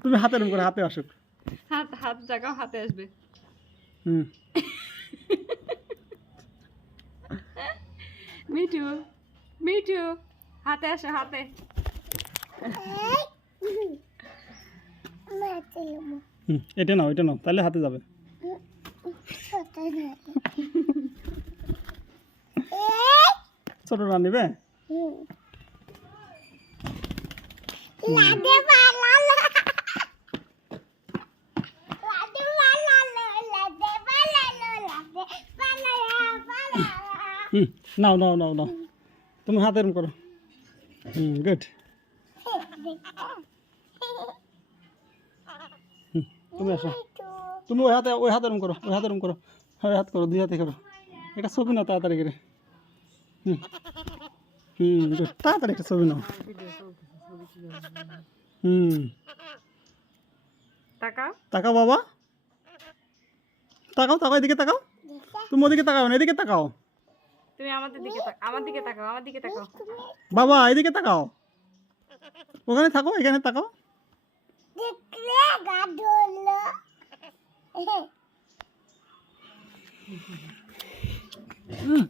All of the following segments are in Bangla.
তুমি হাতে এরকম করে হাতে আসুক। হাত জাগাও, হাতে আসবে। মিঠু মিঠু হাতে আসো, হাতে। এটা নাও, এটা নাও, তাহলে হাতে যাবে। ছোটটা নিবে? নাও নাও নাও নাও, তুমি হাতে এরকম করো। গুড। তুমি আসো, তুমি ওই হাতে এরকম করো, ওই হাতে এরকম করো, ওই হাত করো, দুই হাতে করো। এটা ছবি নাও তাড়াতাড়ি করে। গুড, তাড়াতাড়ি একটা ছবি নাও। তাকাও তাকাও বাবা, তাকাও তাকাও, এদিকে তাকাও। তুমি ওদিকে তাকাও না, এদিকে তাকাও। তুমি আমাদের দিকে তাকাও, আমার দিকে তাকাও, আমার দিকে তাকাও। বাবা এদিকে তাকাও, ওখানে থাকো, এখানে তাকাও।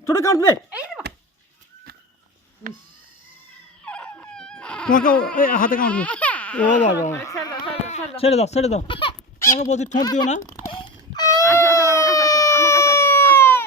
ছোট কাটবে তোমাকে, হাতে কাটবে। ও বাবা, ছেড়ে দাও ছেড়ে দাও, তোমাকে বলছি ঠোঁট দিও না।